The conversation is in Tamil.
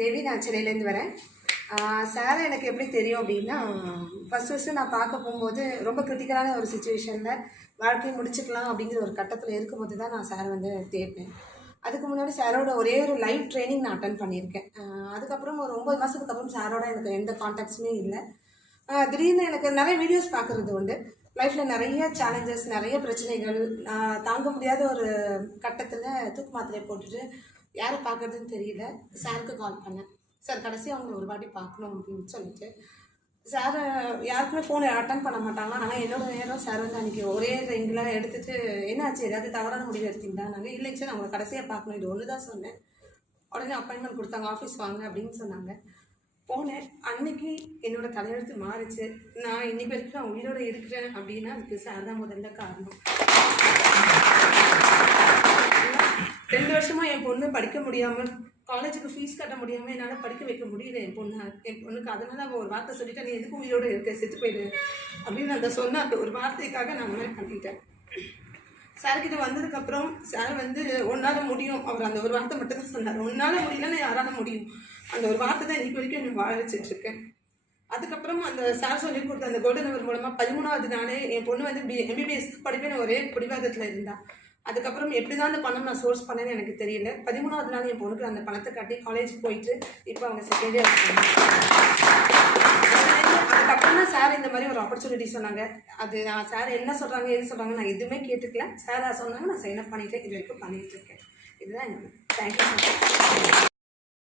தேவி. நான் சென்னையிலேருந்து வரேன். சார் எனக்கு எப்படி தெரியும் அப்படின்னா, ஃபஸ்ட்டு நான் பார்க்க போகும்போது ரொம்ப கிரிட்டிக்கலான ஒரு சுச்சுவேஷனில் வாழ்க்கையை முடிச்சுக்கலாம் அப்படிங்கிற ஒரு கட்டத்தில் இருக்கும்போது தான் நான் சார் வந்து தேடினேன். அதுக்கு முன்னாடி சாரோட ஒரே ஒரு லைவ் ட்ரைனிங் நான் அட்டன் பண்ணியிருக்கேன். அதுக்கப்புறம் ஒரு 9 மாதத்துக்கு அப்புறம் சாரோட எனக்கு எந்த கான்டாக்ட்ஸுமே இல்லை. திடீர்னு எனக்கு நிறைய வீடியோஸ் பார்க்குறது உண்டு. லைஃப்பில் நிறைய சேலஞ்சஸ், நிறைய பிரச்சனைகள், தாங்க முடியாத ஒரு கட்டத்தில் தூக்கு மாத்திரையை போட்டுட்டு யாரை பார்க்குறதுன்னு தெரியல. சாருக்கு கால் பண்ணேன். சார் கடைசியாக அவங்களை ஒரு வாட்டி பார்க்கணும் அப்படின்னு சொல்லிட்டு. சார் யாருக்குமே ஃபோனை அட்டன் பண்ண மாட்டாங்க. ஆனால் என்னோட நேரம் சார் வந்து அன்றைக்கி ஒரே ரிங்கில் எடுத்துகிட்டு என்னாச்சு, ஏதாவது தவறான முடிவு எடுத்தீங்களா? நாங்கள் இல்லைங்க சார், அவங்களை கடைசியாக பார்க்கணும், இது ஒன்று தான் சொன்னேன். உடனே அப்பாயின்மெண்ட் கொடுத்தாங்க, ஆஃபீஸ் வாங்க அப்படின்னு சொன்னாங்க. போனேன். அன்னைக்கு என்னோட தலையெழுத்து மாறிச்சு. நான் இன்னைக்கு வரைக்கும் நான் உயிரோடு இருக்கிறேன் அப்படின்னா அதுக்கு சார் தான் முதல்ல காரணம். 2 வருஷமாக என் பொண்ணு படிக்க முடியாமல், காலேஜுக்கு ஃபீஸ் கட்ட முடியாமல் என்னால் படிக்க வைக்க முடியல என் பொண்ணுக்கு. அதனால அவள் ஒரு வார்த்தை சொல்லிவிட்டு, நீ எதுக்கும் உயிரோடு இருக்க, செத்து போயிடு அப்படின்னு அந்த சொன்ன அந்த ஒரு வார்த்தைக்காக நான் அந்த மாதிரி பண்ணிட்டேன். சார்கிட்ட வந்ததுக்கப்புறம் சார் வந்து உன்னால் முடியும், அவர் அந்த ஒரு வார்த்தை மட்டும் தான் சொன்னார். உன்னால் முடியலன்னு யாரால முடியும், அந்த ஒரு வார்த்தை தான் இன்றைக்கு வரைக்கும் நான் வாழ வச்சுட்ருக்கேன். அதுக்கப்புறம் அந்த சார் சொல்லி கொடுத்த அந்த கோல்டன் அவர் மூலமாக 13வது நாளே என் பொண்ணு வந்து எம்பிபிஎஸ் படிப்பேன்னு ஒரே பிடிவாதத்தில் இருந்தாள். அதுக்கப்புறம் எப்படி தான் அந்த பணம் நான் சோர்ஸ் பண்ணேன்னு எனக்கு தெரியல. 13வது நாள் என் பொண்ணுக்கு அந்த பணத்தை கட்டி காலேஜ் போயிட்டு இப்போ அவங்க செகண்ட் இயர் இருக்காங்க. அதுக்கப்புறம் தான் சார் இந்த மாதிரி ஒரு ஆப்பர்ச்சுனிட்டி சொன்னாங்க. அது நான் சார் என்ன சொல்கிறாங்க, எது சொல்கிறாங்க நான் எதுவுமே கேட்டுக்கல. சார் சொன்னாங்க, நான் சைன் அப் பண்ணிவிட்டு இது வரைக்கும் பண்ணிகிட்டு இருக்கேன். இதுதான் என்னோட தேங்க்யூ.